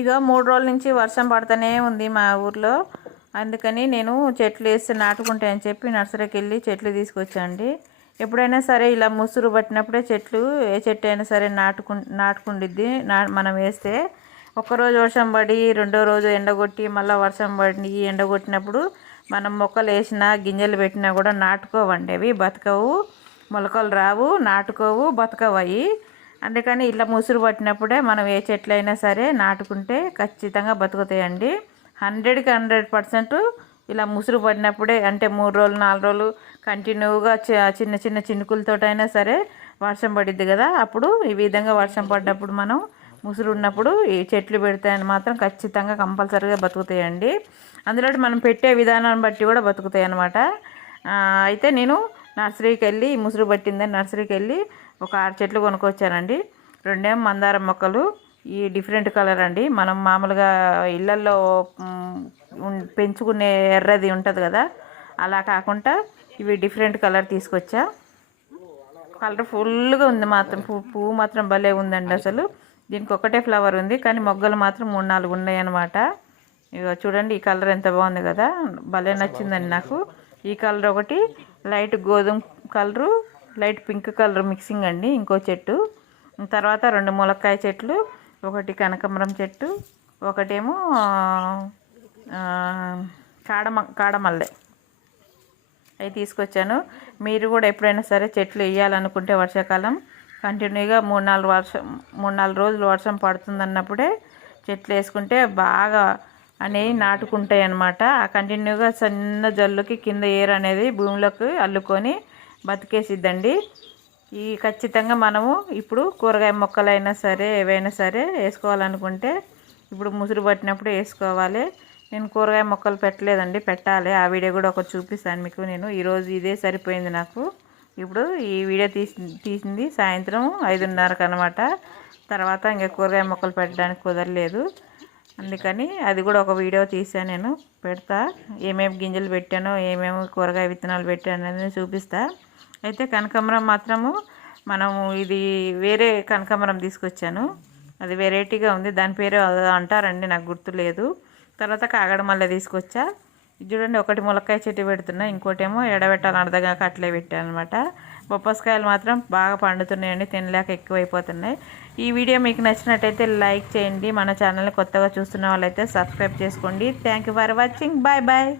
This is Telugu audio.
ఇక మూడు రోజుల నుంచి వర్షం పడుతూనే ఉంది మా ఊర్లో. అందుకని నేను చెట్లు వేస్తే నాటుకుంటాయని చెప్పి నర్సరీకి వెళ్ళి చెట్లు తీసుకొచ్చండి ఎప్పుడైనా సరే ఇలా ముసురు పట్టినప్పుడే చెట్లు ఏ చెట్టు అయినా సరే నాటుకు నాటుకుండిద్ది. నా మనం వేస్తే ఒక్కరోజు వర్షం పడి రెండో రోజు ఎండగొట్టి మళ్ళీ వర్షం పడి ఎండగొట్టినప్పుడు మనం మొక్కలు వేసినా గింజలు పెట్టినా కూడా నాటుకోవండి అవి. బతకవు. మొలకలు రావు నాటుకోవు బతకవు అవి. అందుకని ఇలా ముసురు పట్టినప్పుడే మనం ఏ చెట్లయినా సరే నాటుకుంటే ఖచ్చితంగా బతుకుతాయండి. హండ్రెడ్కి హండ్రెడ్ పర్సెంట్ ఇలా ముసురు పడినప్పుడే అంటే మూడు రోజులు నాలుగు రోజులు కంటిన్యూగా చిన్న చిన్న చినుకులతోటైనా సరే వర్షం పడిద్ది కదా అప్పుడు ఈ విధంగా వర్షం పడ్డప్పుడు మనం ముసురు ఉన్నప్పుడు ఈ చెట్లు పెడతాయని మాత్రం ఖచ్చితంగా కంపల్సరీగా బతుకుతాయండి. అందులో మనం పెట్టే విధానాన్ని బట్టి కూడా బతుకుతాయి అనమాట అయితే నేను నర్సరీకి వెళ్ళి ముసురు పట్టిందని నర్సరీకి వెళ్ళి ఒక ఆరు చెట్లు కొనుక్కొచ్చానండి. రెండేం మందారం మొక్కలు. ఈ డిఫరెంట్ కలర్ అండి. మనం మామూలుగా ఇళ్ళల్లో పెంచుకునే ఎర్రది ఉంటుంది కదా అలా కాకుండా ఇవి డిఫరెంట్ కలర్ తీసుకొచ్చా. కలర్ ఫుల్గా ఉంది మాత్రం. పువ్వు మాత్రం భలే ఉందండి అసలు. దీనికి ఒకటే ఫ్లవర్ ఉంది కానీ మొగ్గలు మాత్రం మూడు నాలుగు ఉన్నాయన్నమాట. ఇక చూడండి ఈ కలర్ ఎంత బాగుంది కదా. భలే నచ్చిందండి నాకు. ఈ కలర్ ఒకటి లైట్ గోధుమ colour light pink colour mixing అండి ఇంకో చెట్టు. తర్వాత రెండు ములక్కాయ చెట్లు ఒకటి కనకమరం చెట్టు ఒకటేమో కాడమ కాడమల్లె. అవి తీసుకొచ్చాను. మీరు కూడా ఎప్పుడైనా సరే చెట్లు వేయాలనుకుంటే వర్షాకాలం కంటిన్యూగా మూడు నాలుగు వర్షం మూడు నాలుగు రోజులు వర్షం పడుతుందన్నప్పుడే చెట్లు వేసుకుంటే బాగా అనేవి నాటుకుంటాయి అన్నమాట ఆ కంటిన్యూగా చిన్న జల్లుకి కింద ఏర్ అనేది భూమిలోకి అల్లుకొని బతికేసిద్దండి. ఈ ఖచ్చితంగా మనము ఇప్పుడు కూరగాయ మొక్కలైనా సరే ఏవైనా సరే వేసుకోవాలనుకుంటే ఇప్పుడు ముసురు పట్టినప్పుడు వేసుకోవాలి. నేను కూరగాయ మొక్కలు పెట్టలేదండి పెట్టాలి. ఆ వీడియో కూడా ఒక చూపిస్తాను మీకు నేను. ఈరోజు ఇదే సరిపోయింది నాకు. ఇప్పుడు ఈ వీడియో తీసి తీసింది సాయంత్రం ఐదున్నరకు అనమాట తర్వాత ఇంకా కూరగాయ మొక్కలు పెట్టడానికి కుదరలేదు. అందుకని అది కూడా ఒక వీడియో తీసాను నేను. పెడతా. ఏమేమి గింజలు పెట్టానో ఏమేమి కూరగాయ విత్తనాలు పెట్టాను అనేది చూపిస్తా. అయితే కనకాంబరం మాత్రము మనము ఇది వేరే కనకాంబరం తీసుకొచ్చాను. అది వెరైటీగా ఉంది. దాని పేరు అంటారండి నాకు గుర్తులేదు తర్వాత కాగడ మళ్ళీ తీసుకొచ్చా చూడండి ఒకటి ములక్కాయ చెట్టు పెడుతున్నా. ఇంకోటేమో ఎడబెట్టాలని అర్థంగా అట్లే పెట్టాను అనమాట బొప్పస్కాయలు మాత్రం బాగా పండుతున్నాయండి తినలేక ఎక్కువైపోతున్నాయి. ఈ వీడియో మీకు నచ్చినట్టయితే లైక్ చేయండి. మన ఛానల్ని కొత్తగా చూస్తున్న వాళ్ళైతే సబ్స్క్రైబ్ చేసుకోండి. Thank for watching bye bye